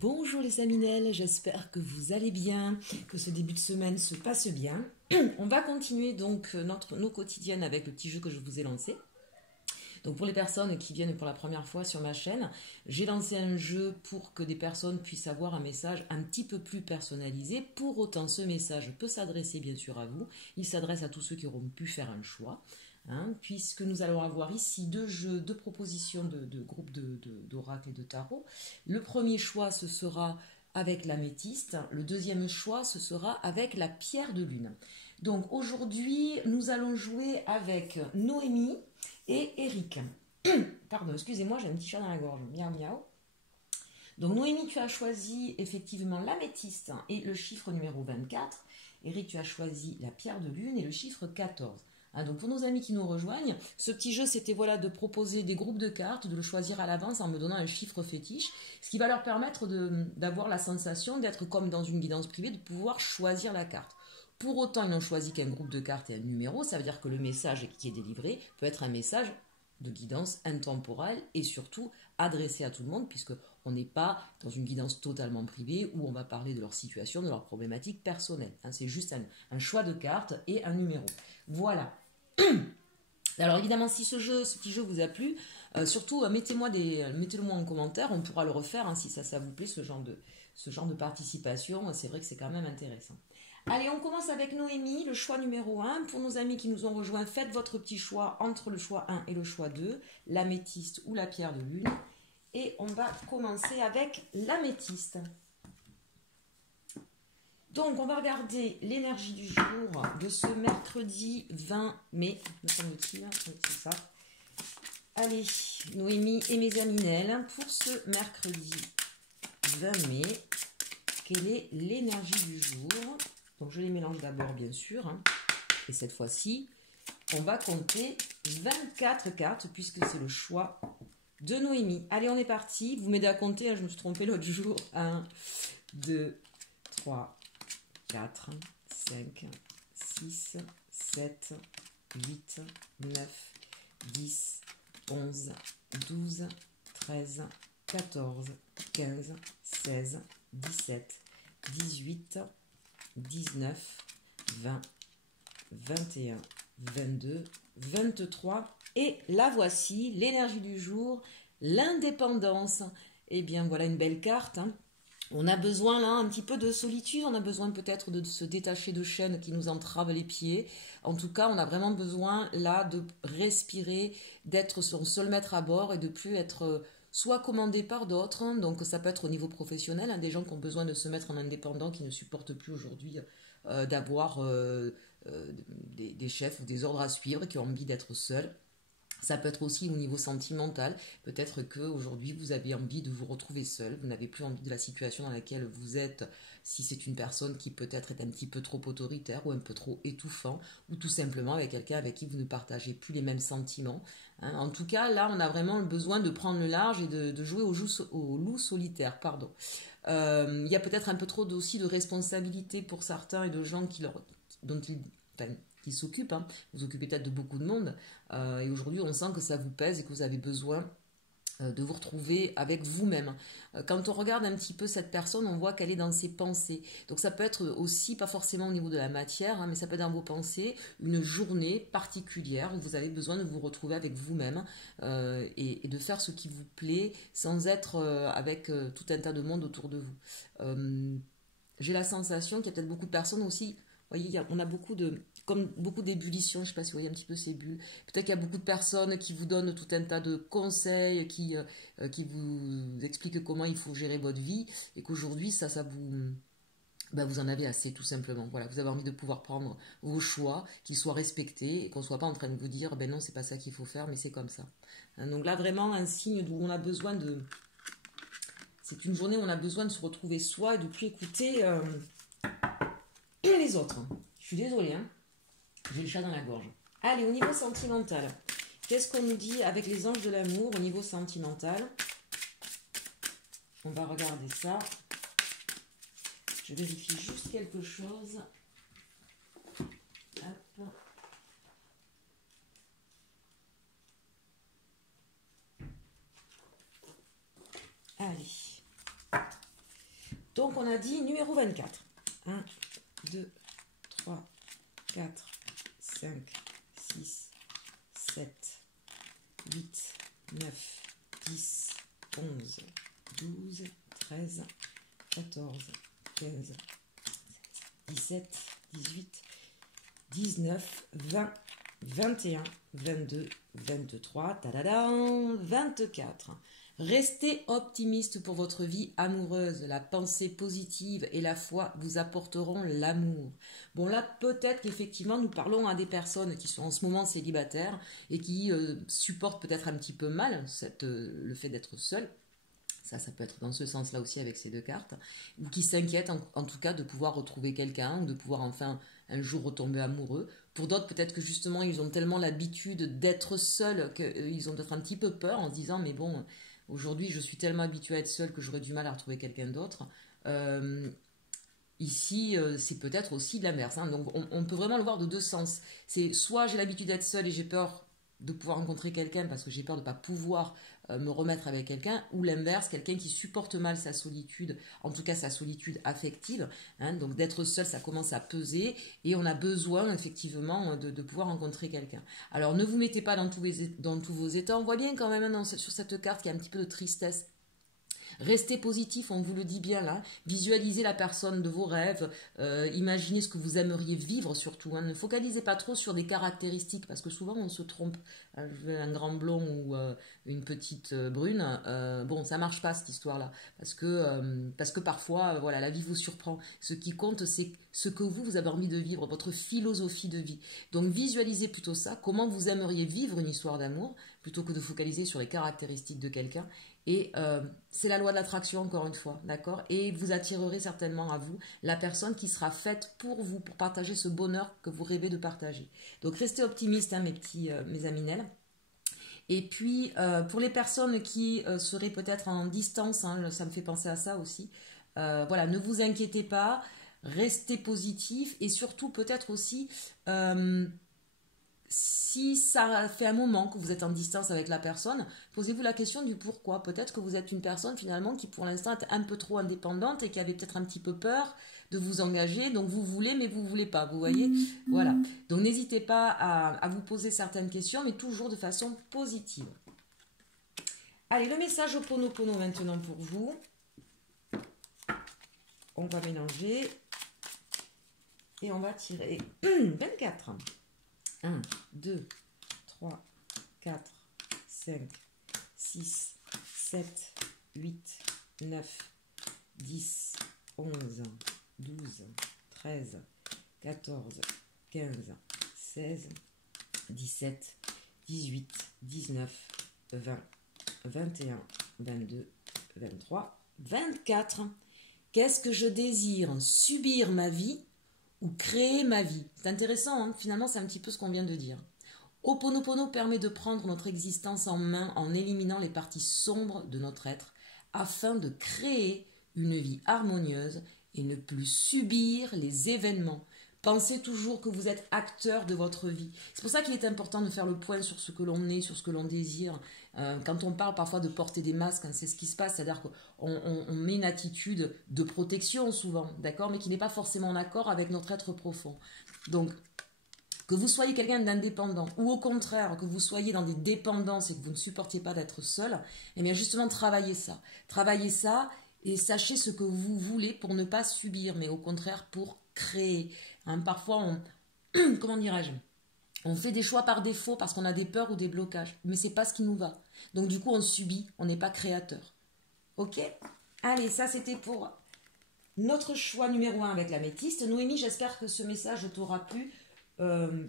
Bonjour les Aminelles, j'espère que vous allez bien, que ce début de semaine se passe bien. On va continuer donc nos quotidiennes avec le petit jeu que je vous ai lancé. Donc pour les personnes qui viennent pour la première fois sur ma chaîne, j'ai lancé un jeu pour que des personnes puissent avoir un message un petit peu plus personnalisé. Pour autant, ce message peut s'adresser bien sûr à vous. Il s'adresse à tous ceux qui auront pu faire un choix. Puisque nous allons avoir ici deux propositions de groupes d'oracles et de tarot. Le premier choix, ce sera avec l'améthyste. Le deuxième choix, ce sera avec la pierre de lune. Donc aujourd'hui, nous allons jouer avec Noémie et Eric. Pardon, excusez-moi, j'ai un petit chat dans la gorge. Miaou miaou. Donc Noémie, tu as choisi effectivement l'améthyste et le chiffre numéro 24. Eric, tu as choisi la pierre de lune et le chiffre 14. Donc pour nos amis qui nous rejoignent, ce petit jeu c'était de proposer des groupes de cartes, de le choisir à l'avance en me donnant un chiffre fétiche, ce qui va leur permettre d'avoir la sensation d'être comme dans une guidance privée, de pouvoir choisir la carte. Pour autant, ils n'ont choisi qu'un groupe de cartes et un numéro, ça veut dire que le message qui est délivré peut être un message de guidance intemporelle et surtout adressé à tout le monde, puisque on n'est pas dans une guidance totalement privée où on va parler de leur situation, de leurs problématiques personnelles. C'est juste un choix de cartes et un numéro. Voilà. Alors évidemment, si ce petit jeu vous a plu, surtout mettez-le moi en commentaire, on pourra le refaire si ça vous plaît, ce genre de participation. C'est vrai que c'est quand même intéressant. Allez, on commence avec Noémie, le choix numéro 1. Pour nos amis qui nous ont rejoints, faites votre petit choix entre le choix 1 et le choix 2, l'améthyste ou la pierre de lune. Et on va commencer avec l'améthyste. Donc, on va regarder l'énergie du jour de ce mercredi 20 mai, me semble-t-il. Oui, c'est ça. Allez, Noémie et mes aminelles, pour ce mercredi 20 mai, quelle est l'énergie du jour? Donc, je les mélange d'abord, bien sûr. Et cette fois-ci, on va compter 24 cartes, puisque c'est le choix de Noémie. Allez, on est parti. Vous m'aidez à compter, je me suis trompée l'autre jour. 1, 2, 3, 4, 5, 6, 7, 8, 9, 10, 11, 12, 13, 14, 15, 16, 17, 18, 19, 20, 21, 22, 23. Et la voici, l'énergie du jour, l'indépendance. Eh bien, voilà une belle carte. On a besoin là un petit peu de solitude, on a besoin peut-être de se détacher de chaînes qui nous entravent les pieds. En tout cas, on a vraiment besoin là de respirer, d'être son seul maître à bord et de plus être soit commandé par d'autres. Donc ça peut être au niveau professionnel, des gens qui ont besoin de se mettre en indépendant, qui ne supportent plus aujourd'hui d'avoir des chefs ou des ordres à suivre, qui ont envie d'être seuls. Ça peut être aussi au niveau sentimental. Peut-être qu'aujourd'hui, vous avez envie de vous retrouver seul. Vous n'avez plus envie de la situation dans laquelle vous êtes, si c'est une personne qui peut-être est un petit peu trop autoritaire ou un peu trop étouffant, ou tout simplement avec quelqu'un avec qui vous ne partagez plus les mêmes sentiments. En tout cas, là, on a vraiment le besoin de prendre le large et de jouer au loup solitaire. Pardon. Il y a peut-être un peu trop aussi de responsabilité pour certains et de gens qui s'occupent. Vous occupez peut-être de beaucoup de monde. Et aujourd'hui, on sent que ça vous pèse et que vous avez besoin de vous retrouver avec vous-même. Quand on regarde un petit peu cette personne, on voit qu'elle est dans ses pensées. Donc ça peut être aussi, pas forcément au niveau de la matière, mais ça peut être dans vos pensées, une journée particulière où vous avez besoin de vous retrouver avec vous-même et de faire ce qui vous plaît sans être avec tout un tas de monde autour de vous. J'ai la sensation qu'il y a peut-être beaucoup de personnes aussi. Vous voyez, on a beaucoup d'ébullition, je ne sais pas si vous voyez un petit peu ces bulles. Peut-être qu'il y a beaucoup de personnes qui vous donnent tout un tas de conseils, qui vous expliquent comment il faut gérer votre vie, et qu'aujourd'hui, vous en avez assez, tout simplement. Voilà, vous avez envie de pouvoir prendre vos choix, qu'ils soient respectés, et qu'on ne soit pas en train de vous dire, non, c'est pas ça qu'il faut faire, mais c'est comme ça. Donc là, vraiment, un signe d'où on a besoin de... C'est une journée où on a besoin de se retrouver soi et de ne plus écouter les autres. Je suis désolée, j'ai le chat dans la gorge. Allez, au niveau sentimental, qu'est-ce qu'on nous dit avec les anges de l'amour au niveau sentimental? On va regarder ça. Je vérifie juste quelque chose. Hop. Allez. Donc, on a dit numéro 24. 1, 2, 3, 4, 5, 6, 7, 8, 9, 10, 11, 12, 13, 14, 15, 17, 18, 19, 20, 21, 22, 23, tadadam, 24. Restez optimiste pour votre vie amoureuse. La pensée positive et la foi vous apporteront l'amour. Bon là, peut-être qu'effectivement, nous parlons à des personnes qui sont en ce moment célibataires et qui supportent peut-être un petit peu mal le fait d'être seules. Ça peut être dans ce sens-là aussi avec ces deux cartes. Ou qui s'inquiètent en tout cas de pouvoir retrouver quelqu'un ou de pouvoir enfin un jour retomber amoureux. Pour d'autres, peut-être que justement, ils ont tellement l'habitude d'être seuls qu'ils ont peut-être un petit peu peur en se disant « mais bon, aujourd'hui, je suis tellement habituée à être seule que j'aurais du mal à retrouver quelqu'un d'autre. » Ici, c'est peut-être aussi de l'inverse. Hein. Donc, on peut vraiment le voir de deux sens. C'est soit j'ai l'habitude d'être seule et j'ai peur de pouvoir rencontrer quelqu'un parce que j'ai peur de ne pas pouvoir me remettre avec quelqu'un, ou l'inverse, quelqu'un qui supporte mal sa solitude, en tout cas sa solitude affective, hein, donc d'être seul, ça commence à peser, et on a besoin effectivement de pouvoir rencontrer quelqu'un. Alors ne vous mettez pas dans tous vos états, on voit bien quand même sur cette carte qu'il y a un petit peu de tristesse. Restez positif, on vous le dit bien là. Visualisez la personne de vos rêves. Imaginez ce que vous aimeriez vivre surtout. Hein. Ne focalisez pas trop sur des caractéristiques parce que souvent on se trompe. Je veux un grand blond ou une petite brune. Bon, ça marche pas cette histoire-là parce que parfois, voilà, la vie vous surprend. Ce qui compte, c'est ce que vous avez envie de vivre, votre philosophie de vie. Donc visualisez plutôt ça. Comment vous aimeriez vivre une histoire d'amour plutôt que de focaliser sur les caractéristiques de quelqu'un. Et c'est la loi de l'attraction, encore une fois, d'accord? Et vous attirerez certainement à vous la personne qui sera faite pour vous, pour partager ce bonheur que vous rêvez de partager. Donc restez optimistes, hein, mes aminelles. Et puis, pour les personnes qui seraient peut-être en distance, hein, ça me fait penser à ça aussi, voilà, ne vous inquiétez pas, restez positif et surtout peut-être aussi... si ça fait un moment que vous êtes en distance avec la personne, posez-vous la question du pourquoi. Peut-être que vous êtes une personne finalement qui pour l'instant est un peu trop indépendante et qui avait peut-être un petit peu peur de vous engager. Donc vous voulez mais vous ne voulez pas, vous voyez. Voilà. Donc n'hésitez pas à vous poser certaines questions mais toujours de façon positive. Allez, le message Ho'oponopono maintenant pour vous. On va mélanger et on va tirer 24. 1, 2, 3, 4, 5, 6, 7, 8, 9, 10, 11, 12, 13, 14, 15, 16, 17, 18, 19, 20, 21, 22, 23, 24. Qu'est-ce que je désire? Subir ma vie ou créer ma vie? C'est intéressant, hein, finalement c'est un petit peu ce qu'on vient de dire. Ho'oponopono permet de prendre notre existence en main en éliminant les parties sombres de notre être afin de créer une vie harmonieuse et ne plus subir les événements. Pensez toujours que vous êtes acteur de votre vie. C'est pour ça qu'il est important de faire le point sur ce que l'on est, sur ce que l'on désire. Quand on parle parfois de porter des masques, hein, c'est ce qui se passe, c'est-à-dire qu'on met une attitude de protection souvent, d'accord, mais qui n'est pas forcément en accord avec notre être profond. Donc, que vous soyez quelqu'un d'indépendant ou au contraire que vous soyez dans des dépendances et que vous ne supportiez pas d'être seul, eh bien justement travaillez ça. Travaillez ça et sachez ce que vous voulez pour ne pas subir, mais au contraire pour créer. Hein, parfois, comment dirais-je, on fait des choix par défaut parce qu'on a des peurs ou des blocages, mais c'est pas ce qui nous va. Donc du coup, on subit, on n'est pas créateur. Ok? Allez, ça c'était pour notre choix numéro 1 avec l'améthyste. Noémie, j'espère que ce message t'aura plu.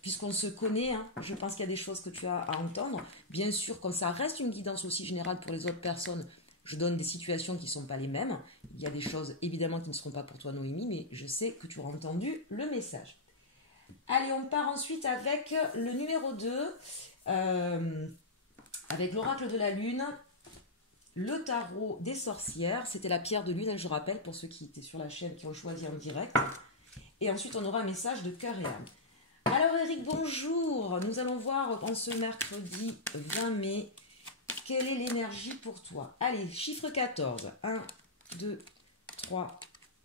Puisqu'on se connaît, hein, je pense qu'il y a des choses que tu as à entendre. Bien sûr, comme ça reste une guidance aussi générale pour les autres personnes, je donne des situations qui ne sont pas les mêmes. Il y a des choses évidemment qui ne seront pas pour toi Noémie, mais je sais que tu auras entendu le message. Allez, on part ensuite avec le numéro 2, avec l'oracle de la lune, le tarot des sorcières. C'était la pierre de lune, je rappelle, pour ceux qui étaient sur la chaîne, qui ont choisi en direct. Et ensuite, on aura un message de cœur et âme. Alors Eric, bonjour. Nous allons voir en ce mercredi 20 mai, quelle est l'énergie pour toi? Allez, chiffre 14. 1, 2, 3,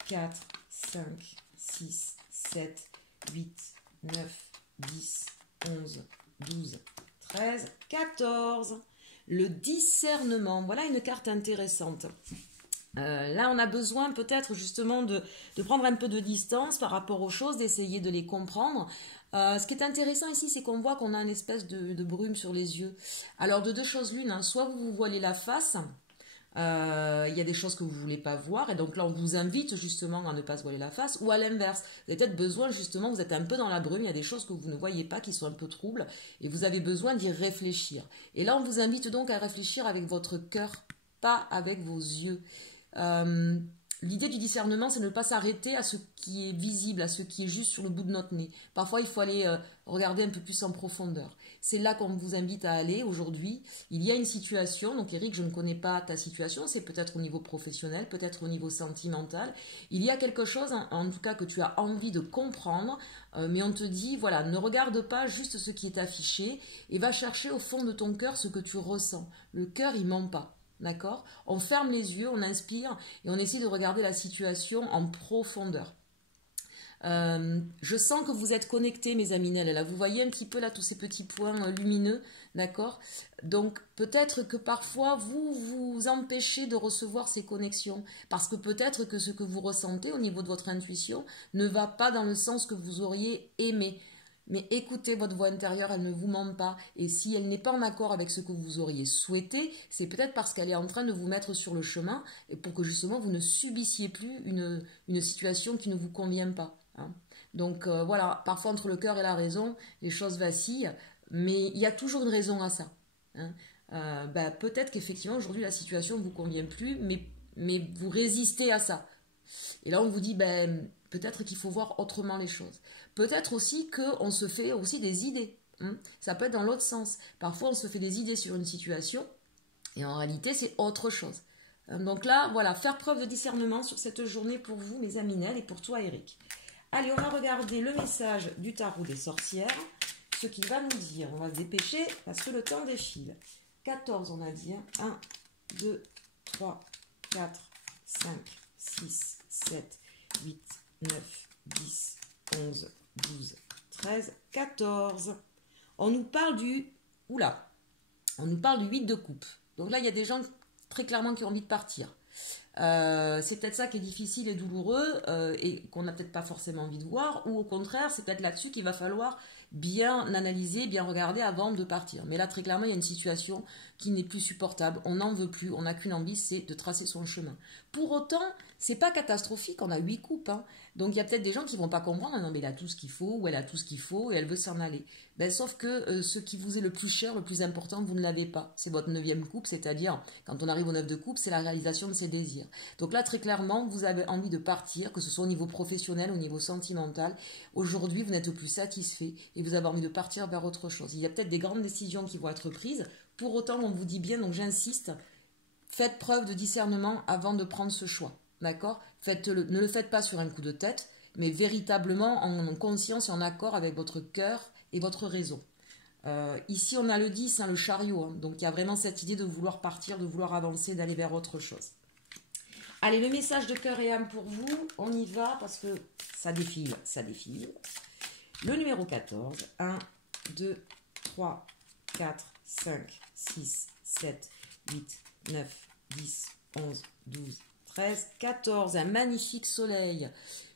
4, 5, 6, 7, 8, 9, 10, 11, 12, 13, 14. Le discernement, voilà une carte intéressante. Là, on a besoin peut-être justement de prendre un peu de distance par rapport aux choses, d'essayer de les comprendre. Ce qui est intéressant ici, c'est qu'on voit qu'on a une espèce de brume sur les yeux. Alors, de deux choses l'une, hein, soit vous vous voilez la face, il y a des choses que vous ne voulez pas voir, et donc là, on vous invite justement à ne pas se voiler la face, ou à l'inverse, vous avez peut-être besoin justement, vous êtes un peu dans la brume, il y a des choses que vous ne voyez pas, qui sont un peu troubles, et vous avez besoin d'y réfléchir. Et là, on vous invite donc à réfléchir avec votre cœur, pas avec vos yeux. L'idée du discernement, c'est de ne pas s'arrêter à ce qui est visible, à ce qui est juste sur le bout de notre nez. Parfois, il faut aller regarder un peu plus en profondeur. C'est là qu'on vous invite à aller aujourd'hui. Il y a une situation, donc Eric, je ne connais pas ta situation, c'est peut-être au niveau professionnel, peut-être au niveau sentimental. Il y a quelque chose, en tout cas, que tu as envie de comprendre, mais on te dit, voilà, ne regarde pas juste ce qui est affiché et va chercher au fond de ton cœur ce que tu ressens. Le cœur, il ment pas. D'accord? On ferme les yeux, on inspire et on essaie de regarder la situation en profondeur. Je sens que vous êtes connectés, mes aminelles. Là, vous voyez un petit peu là tous ces petits points lumineux, d'accord? Donc peut-être que parfois vous vous empêchez de recevoir ces connexions parce que peut-être que ce que vous ressentez au niveau de votre intuition ne va pas dans le sens que vous auriez aimé. Mais écoutez votre voix intérieure, elle ne vous ment pas. Et si elle n'est pas en accord avec ce que vous auriez souhaité, c'est peut-être parce qu'elle est en train de vous mettre sur le chemin et pour que justement vous ne subissiez plus une situation qui ne vous convient pas. Hein. Donc voilà, parfois entre le cœur et la raison, les choses vacillent, mais il y a toujours une raison à ça. Hein. Peut-être qu'effectivement aujourd'hui la situation ne vous convient plus, mais vous résistez à ça. Et là on vous dit, peut-être qu'il faut voir autrement les choses. Peut-être aussi qu'on se fait aussi des idées. Hein. Ça peut être dans l'autre sens. Parfois, on se fait des idées sur une situation et en réalité, c'est autre chose. Donc là, voilà, faire preuve de discernement sur cette journée pour vous, mes aminelles, et pour toi, Eric. Allez, on va regarder le message du tarot des sorcières, ce qu'il va nous dire. On va se dépêcher parce que le temps défile. 14, on a dit. 1, 2, 3, 4, 5, 6, 7, 8, 9, 10, 11, 12, 13, 14. On nous parle du... Oula, on nous parle du 8 de coupe. Donc là, il y a des gens très clairement qui ont envie de partir. C'est peut-être ça qui est difficile et douloureux et qu'on n'a peut-être pas forcément envie de voir. Ou au contraire, c'est peut-être là-dessus qu'il va falloir bien analyser, bien regarder avant de partir. Mais là, très clairement, il y a une situation qui n'est plus supportable. On n'en veut plus. On n'a qu'une envie, c'est de tracer son chemin. Pour autant, c'est pas catastrophique. On a 8 coupes. Hein. Donc, il y a peut-être des gens qui vont pas comprendre. Non, mais il a tout ce qu'il faut ou elle a tout ce qu'il faut et elle veut s'en aller. Sauf que ce qui vous est le plus cher, le plus important, vous ne l'avez pas. C'est votre 9e coupe, c'est-à-dire, quand on arrive au 9 de coupe, c'est la réalisation de ses désirs. Donc là, très clairement, vous avez envie de partir, que ce soit au niveau professionnel, au niveau sentimental. Aujourd'hui, vous n'êtes plus satisfait et vous avez envie de partir vers autre chose. Il y a peut-être des grandes décisions qui vont être prises. Pour autant, on vous dit bien, donc j'insiste, faites preuve de discernement avant de prendre ce choix. D'accord ? Faites-le, ne le faites pas sur un coup de tête, mais véritablement en conscience et en accord avec votre cœur et votre raison. Ici, on a le 10, le chariot. Hein, donc, il y a vraiment cette idée de vouloir partir, de vouloir avancer, d'aller vers autre chose. Allez, le message de cœur et âme pour vous. On y va parce que ça défile, ça défile. Le numéro 14. 1, 2, 3, 4, 5, 6, 7, 8, 9, 10, 11, 12, 13, 14. Un magnifique soleil.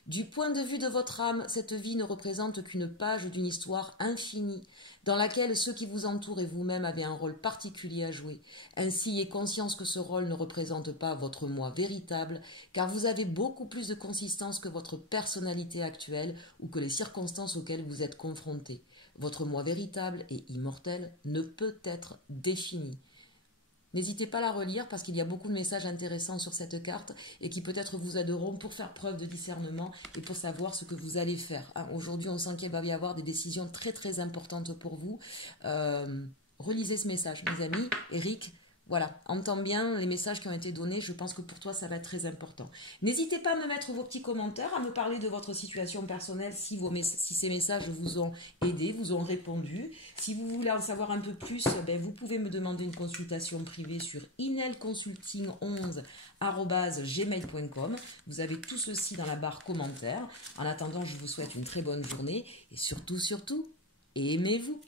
Du point de vue de votre âme, cette vie ne représente qu'une page d'une histoire infinie, dans laquelle ceux qui vous entourent et vous-même avez un rôle particulier à jouer. Ainsi, ayez conscience que ce rôle ne représente pas votre moi véritable, car vous avez beaucoup plus de consistance que votre personnalité actuelle ou que les circonstances auxquelles vous êtes confrontés. Votre moi véritable et immortel ne peut être défini. N'hésitez pas à la relire parce qu'il y a beaucoup de messages intéressants sur cette carte et qui peut-être vous aideront pour faire preuve de discernement et pour savoir ce que vous allez faire. Aujourd'hui, on sent qu'il va y avoir des décisions très très importantes pour vous. Relisez ce message, mes amis. Eric, Voilà, entends bien les messages qui ont été donnés. Je pense que pour toi, ça va être très important. N'hésitez pas à me mettre vos petits commentaires, à me parler de votre situation personnelle si, si ces messages vous ont aidé, vous ont répondu. Si vous voulez en savoir un peu plus, ben, vous pouvez me demander une consultation privée sur inelconsulting11@gmail.com. Vous avez tout ceci dans la barre commentaires. En attendant, je vous souhaite une très bonne journée et surtout, aimez-vous.